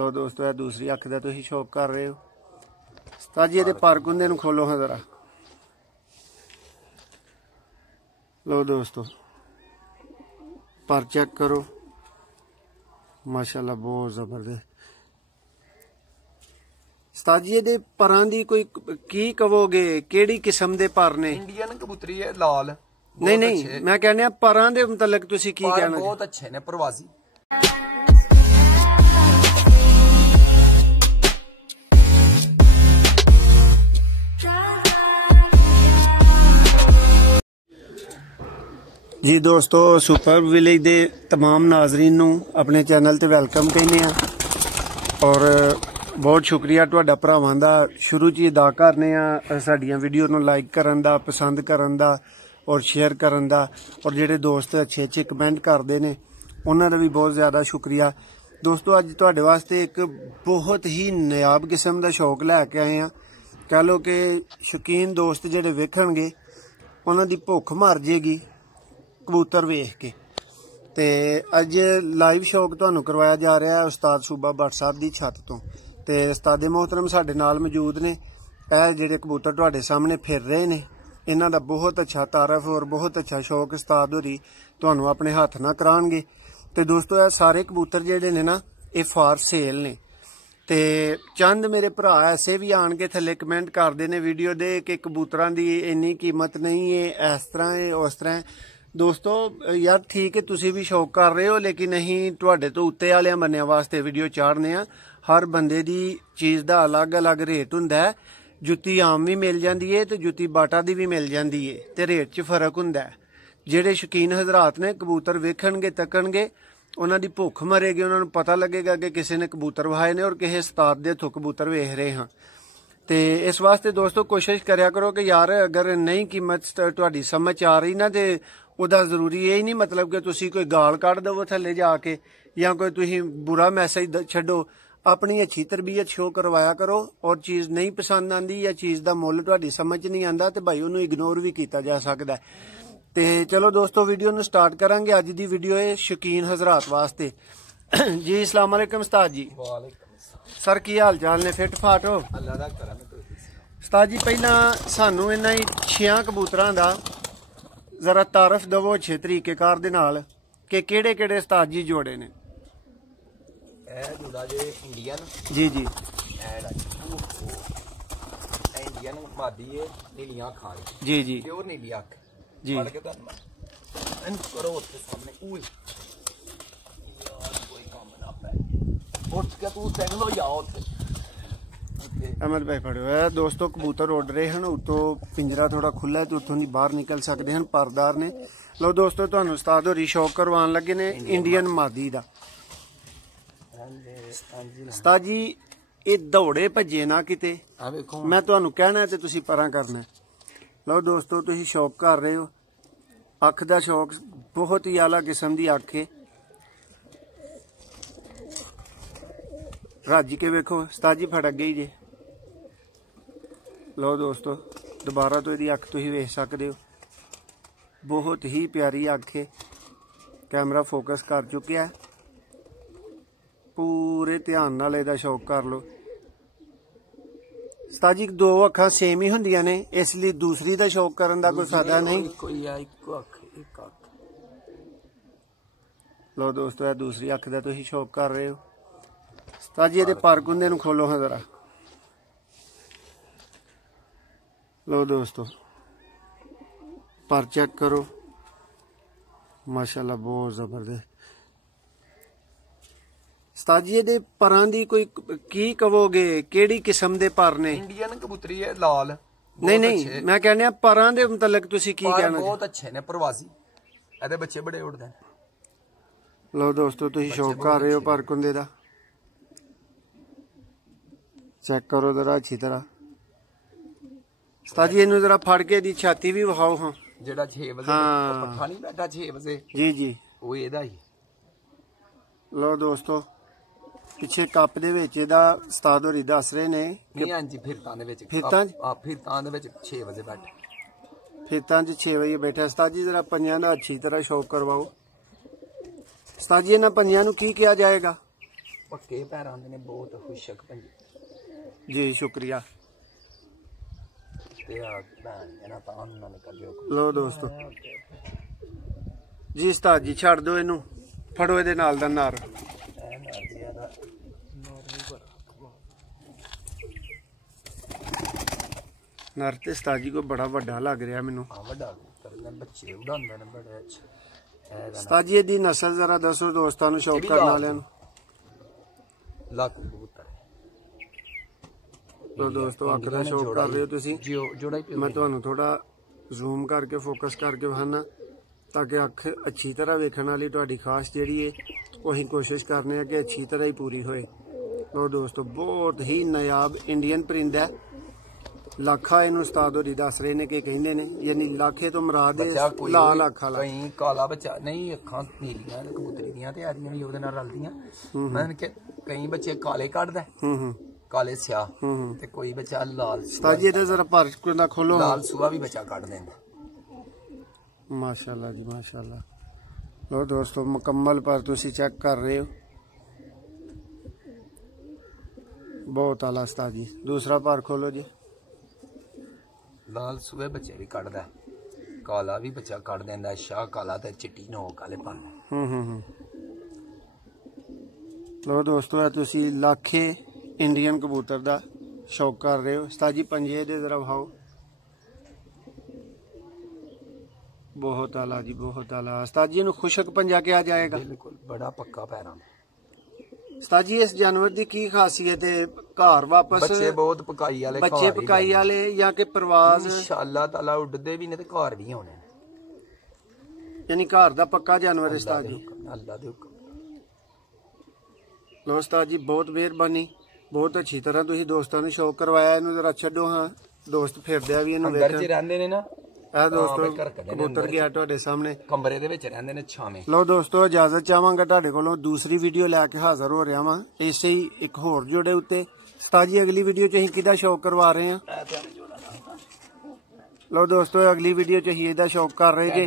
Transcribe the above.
लो दोस्तों यह दूसरी अख का तुम शौक कर रहे हो। उस्ताद जी ये पर कुंदे नूं खोलो हाँ जरा। लो दोस्तों पर चेक करो माशाल्लाह बहुत जबरदस्त। उस्ताद जी ये परां दी कोई की कहोगे केड़ी किस्म दे पर ने? इंडियन कबूतरी है लाल। नहीं नहीं मैं कहने परां दे मुतलक तुसी की कहना? बहुत अच्छे ने प्रवासी। जी दोस्तों सुपर विलेज दे तमाम नाजरीन नूं अपने चैनल ते वेलकम कहने आ और बहुत शुक्रिया तुहाडा भरावां दा। शुरू च अदा करने आ साडियां वीडियो नूं लाइक करन दा, पसंद करन दा और शेयर करन दा और जिहड़े दोस्त अच्छे अच्छे कमेंट करदे ने उन्हां दा भी बहुत ज़्यादा शुक्रिया। दोस्तों अज तुहाडे वास्ते एक बहुत ही नायाब किस्म दा शौक लैके आए हैं। कह लो कि शौकीन दोस्त जिहड़े वेखणगे उन्हां दी भुख मर जाएगी कबूतर वेख के। ते अज लाइव शौक तुहानूं करवाया जा रहा है उस्ताद सूबा भट्ट साहब दी छत तो। ते उस्ताद मोहतरम साडे नाल मौजूद ने। यह जिहड़े कबूतर तुहाडे सामने फिर रहे ने इन्हां दा बहुत अच्छा तारफ और बहुत अच्छा शौक उस्ताद होरी तुहानूं अपने हत्थ नाल कराणगे। ते दोस्तों यह सारे कबूतर जिहड़े ने ना ये फॉर सेल ने। ते चंद मेरे भरा ऐसे भी आन के थले कमेंट करते हैं वीडियो दे कि कबूतरां दी इन्नी कीमत नहीं है, इस तरह है उस तरह है। दोस्तों यार ठीक है तुसी भी शौक कर रहे हो लेकिन अहीं तुहाडे तो उत्ते वाले बंदियां वास्ते वीडियो चाढ़ने आ। हर बंदे दी चीज़ दा अलग अलग रेट हुंदा है। जुत्ती आम भी मिल जाती है तो जुत्ती बाटा दी भी मिल जाती है ते रेट च फर्क हुंदा है। जिहड़े शौकीन हजरात ने कबूतर वेखणगे तकणगे उन्हां दी भुख मरेगी, उन्हां नूं पता लगेगा कि किसी ने कबूतर वहाए ने और किसी उस्ताद दे हत्थों कबूतर वेख रहे हाँ। तो इस वास्ते दोस्तों कोशिश करया करो कि यार अगर नहीं कीमत तुहाडी समझ आ रही ना तो उदा जरूरी यही नहीं मतलब कि तुसी कोई गाल कढ़ दवो थले जाके या कोई तुसी बुरा मैसेज छड्डो। अपनी अच्छी तरबीयत शो करवाया करो और चीज़ नहीं पसंद आती या चीज़ का मुल तुहाडी समझ नहीं आता तो भाई उन्होंने इग्नोर भी किया जा सकता है। तो चलो दोस्तों वीडियो नूं स्टार्ट करांगे। अज दी वीडियो है शौकीन हजरात वास्ते। जी अस्सलाम वालेकुम उस्ताद जी। सर की हाल चाल ने? फिट फाट हो? उस्ताद जी पहला सानू इन्हां 6 कबूतरां दा जरा तारफ दवो अच्छे तरीकेकार दे नाल कि केड़े केड़े उस्ताद जी जोड़े ने? इंडियन जी जी इंडियन मादी है नीलियां अखां जी जी प्योर नीली अख जी करो उसके सामने कोई काम ना पे उठ के तू सैंगल हो जाओ। अहमद भाई फड़ो है दोस्तों कबूतर उड़ रहे हैं उतों पिंजरा थोड़ा खुला है तो उतों नहीं बाहर निकल सकते हैं परदार ने। लो दोस्तों तुहानूं उस्ताद होरी शौक करवान लगे ने इंडियन मादी दा। उस्ताद जी ये दौड़े भजे ना किते मैं तुहानूं कहना ते तुसीं परां करना। लो दोस्तों तुसीं शौक कर रहे हो अख दा शौक बहुत ही आला किस्म दी अख है। रज के वेखो उस्ताद जी फट गई जे। लो दोस्तों दोबारा तो यदी अख तुसीं वेख सकते हो बहुत ही प्यारी अख है। कैमरा फोकस कर चुकिया है पूरे ध्यान नाल इहदा शौक कर लो। उस्ताद जी 2 अखां सेम ही हुंदियां ने इसलिए दूसरी दा शौक करन दा कोई फायदा नहीं। लो दोस्तों यह दूसरी अख का तुसीं शौक कर रहे हो। उस्ताद जी ये पर कुंदे नूं खोलो हाँ जरा। लो दोस्तों पर चेक करो माशाल्लाह बहुत जबरदस्त। उस्ताद जी ये परां दी कोई की कहोगे केड़ी किस्म दे पर ने? इंडियन कबूतरी है लाल। नहीं नहीं मैं कहने परां दे मुतलक तुसी की कहना? बहुत अच्छे ने प्रवासी एदे बच्चे बड़े उड़दे हैं। लो दोस्तों तुसीं शौक कर रहे हो पर कुंदे दा चेक करो जरा अच्छी तरह। उस्ताद जी इनू जरा फड़ के दी छाती भी विखाओ हाँ जेड़ा 6 बजे पट्ठा नहीं बैठा 6 बजे जी जी वो एदा ही। लो दोस्तों पिछे कप दे विच इहदा उस्ताद होरी दस रहे ने कि हां जी फिरतां दे विच 6 बजे बैठा फिरतां 6 बजे बैठा। उस्ताद जी जरा पंजां दा अच्छी तरह शौक करवाओ। उस्ताद जी इन्हां पंजां नूं की किया जाएगा? ਪੱਕੇ ਪੈਰਾਂ ਦੇ ਨੇ, ਬਹੁਤ ਖੁਸ਼ਕ ਪੰਜੀ। ਜੀ ਸ਼ੁਕਰੀਆ। ਤੇ ਆ ਭੈਣ ਇਹਨਾਂ ਤਾਂ ਉਹਨਾਂ ਨੇ ਕਰਿਓ। ਲੋ ਦੋਸਤੋ ਜੀ ਉਸਤਾਦ ਜੀ ਛੱਡ ਦਿਓ ਇਹਨੂੰ, ਫੜੋ ਇਹਦੇ ਨਾਲ ਦਾ ਨਾਰ। ਨਰ ਤੇ ਉਸਤਾਦ ਜੀ ਕੋ ਬੜਾ ਵੱਡਾ ਲੱਗ ਰਿਹਾ ਮੈਨੂੰ। ਵੱਡਾ ਬੱਚੇ ਉਡਾਉਂਦੇ ਨੇ ਬੜੇ ਅੱਛੇ। ਉਸਤਾਦ ਜੀ ਇਹਦੀ ਨਸਲ ਜ਼ਰਾ ਦੱਸੋ ਦੋਸਤਾਂ ਨੂੰ, ਸ਼ੌਕ ਕਰਨ ਵਾਲਿਆਂ ਨੂੰ। ਲੱਖ ਕਬੂਤਰ ਲੋ ਦੋਸਤੋ ਅੱਖ ਦਾ ਸ਼ੌਕ ਕਰ ਰਹੇ ਹੋ ਤੁਸੀਂ, ਮੈਂ ਤੁਹਾਨੂੰ ਥੋੜਾ ਜ਼ੂਮ ਕਰਕੇ ਫੋਕਸ ਕਰਕੇ ਵਿਖਾਣਾ ਤਾਂ ਕਿ ਅੱਖ ਅੱਛੀ ਤਰ੍ਹਾਂ ਵੇਖਣ ਵਾਲੀ ਤੁਹਾਡੀ ਖਾਸ ਜਿਹੜੀ ਹੈ ਉਹ ਅਸੀਂ ਕੋਸ਼ਿਸ਼ ਕਰਨੇ ਆ ਕਿ ਅੱਛੀ ਤਰ੍ਹਾਂ ਹੀ ਪੂਰੀ ਹੋਏ। ਲੋ ਦੋਸਤੋ ਬਹੁਤ ਹੀ ਨਾਯਾਬ ਇੰਡੀਅਨ ਪਰਿੰਦਾ ਹੈ। ਲਾਖਾ ਇਹਨੂੰ ਉਸਤਾਦ ਹੋਰੀ ਦੱਸ ਰਹੇ ਨੇ ਕਿ ਕਹਿੰਦੇ ਨੇ, ਯਾਨੀ ਲਾਖੇ ਤੋਂ ਮੁਰਾਦ ਲਾਲ ਅੱਖ ਵਾਲਾ। ਕਈ ਕਾਲਾ ਬੱਚਾ ਨਹੀਂ, ਅੱਖਾਂ ਨੀਲੀਆਂ ਕਬੂਤਰੀ ਦੀਆਂ ਤੇ ਆਰੀਆਂ ਵੀ ਉਹਦੇ ਨਾਲ ਰਲਦੀਆਂ। ਮੈਂ ਕਿ ਕਈ ਬੱਚੇ ਕਾਲੇ ਕੱਢਦਾ, ਕਾਲੇ ਸਿਆ, ਤੇ ਕੋਈ ਬੱਚਾ ਲਾਲ। ਉਸਤਾਦ ਜੀ ਇਹਦਾ ਜ਼ਰਾ ਭਰ ਕੇ ਖੋਲੋ। ਲਾਲ ਸੂਆ ਵੀ ਬੱਚਾ ਕੱਢ ਦਿੰਦਾ। ਮਾਸ਼ਾਅੱਲਾ ਜੀ ਮਾਸ਼ਾਅੱਲਾ। ਲੋ ਦੋਸਤੋ ਮੁਕੰਮਲ ਪਰ ਤੁਸੀਂ ਚੈੱਕ ਕਰ ਰਹੇ ਹੋ, ਬਹੁਤ ਆਲਾ ਉਸਤਾਦ ਜੀ। ਦੂਸਰਾ ਪਰ ਖੋਲੋ ਜੀ। ਲਾਲ ਸੂਏ ਬੱਚੇ ਵੀ ਕੱਢਦਾ, ਕਾਲਾ ਵੀ ਬੱਚਾ ਕੱਢ ਦਿੰਦਾ। ਸ਼ਾਹ ਕਾਲਾ ਤੇ ਚਿੱਟੀ ਨੋਕ ਵਾਲੇ ਪਾਉਂਦਾ। ਲੋ ਦੋਸਤੋ ਤੁਸੀਂ ਲਾਖੇ ਇੰਡੀਅਨ ਕਬੂਤਰ ਦਾ ਸ਼ੌਕ ਕਰ ਰਹੇ ਹੋ। ਉਸਤਾਦ ਜੀ ਪੰਜੇ ਦੇ ਜ਼ਰਾ ਵਿਖਾਓ। ਬਹੁਤ ਆਲਾ ਜੀ ਬਹੁਤ ਆਲਾ। ਉਸਤਾਦ ਜੀ ਇਹਨੂੰ ਖੁਸ਼ਕ ਪੰਜਾ ਕਿਹਾ ਜਾਏਗਾ। ਬਿਲਕੁਲ ਬੜਾ ਪੱਕਾ ਪੈਰਾਂ ਦਾ। ਉਸਤਾਦ ਜੀ ਇਸ ਜਾਨਵਰ ਦੀ ਕੀ ਖਾਸੀਅਤ ਹੈ? ਘਰ ਵਾਪਸ ਬੱਚੇ ਬਹੁਤ ਪਕਾਈ ਵਾਲੇ, ਬੱਚੇ ਪਕਾਈ ਵਾਲੇ ਜਾਂ ਕਿ ਪ੍ਰਵਾਸ ਇੰਸ਼ਾਅੱਲਾ ਤਾਲਾ ਉੱਡਦੇ ਵੀ ਨੇ ਤੇ ਘਰ ਵੀ ਆਉਣੇ ਨੇ, ਯਾਨੀ ਘਰ ਦਾ ਪੱਕਾ ਜਾਨਵਰ ਹੈ ਉਸਤਾਦ ਜੀ। ਅੱਲਾ ਦੇ ਹੁਕਮ। ਲੋ ਉਸਤਾਦ ਜੀ ਬਹੁਤ ਮਿਹਰਬਾਨੀ, ਬਹੁਤ ਅੱਛੀ ਤਰ੍ਹਾਂ ਤੁਸੀਂ ਦੋਸਤਾਂ ਨੂੰ ਸ਼ੌਕ ਕਰਵਾਇਆ। ਇਹਨੂੰ ਜ਼ਰਾ ਛੱਡੋ, ਹਾਂ ਦੋਸਤ ਫਿਰਦੇ ਆ ਵੀ ਇਹਨੂੰ ਵੇਖਣ। ਘਰ 'ਚ ਰਹਿੰਦੇ ਨੇ ਨਾ ਇਹ ਦੋਸਤੋ ਕਬੂਤਰ ਗਿਆ ਤੁਹਾਡੇ ਸਾਹਮਣੇ, ਕਮਰੇ ਦੇ ਵਿੱਚ ਰਹਿੰਦੇ ਨੇ ਛਾਵੇਂ। ਲੋ ਦੋਸਤੋ ਇਜਾਜ਼ਤ ਚਾਹਾਂਗਾ ਤੁਹਾਡੇ ਕੋਲੋਂ, ਦੂਸਰੀ ਵੀਡੀਓ ਲੈ ਕੇ ਹਾਜ਼ਰ ਹੋ ਰਿਹਾ ਵਾਂ ਇਸੇ ਹੀ ਇੱਕ ਹੋਰ ਜੋੜੇ ਉੱਤੇ। ਉਸਤਾਦ ਜੀ ਅਗਲੀ ਵੀਡੀਓ 'ਚ ਅਸੀਂ ਕਿਹਦਾ ਸ਼ੌਕ ਕਰਵਾ ਰਹੇ ਹਾਂ? ਲੋ ਦੋਸਤੋ ਅਗਲੀ ਵੀਡੀਓ 'ਚ ਅਸੀਂ ਇਹਦਾ ਸ਼ੌਕ ਕਰ ਰਹੇ ਜੇ।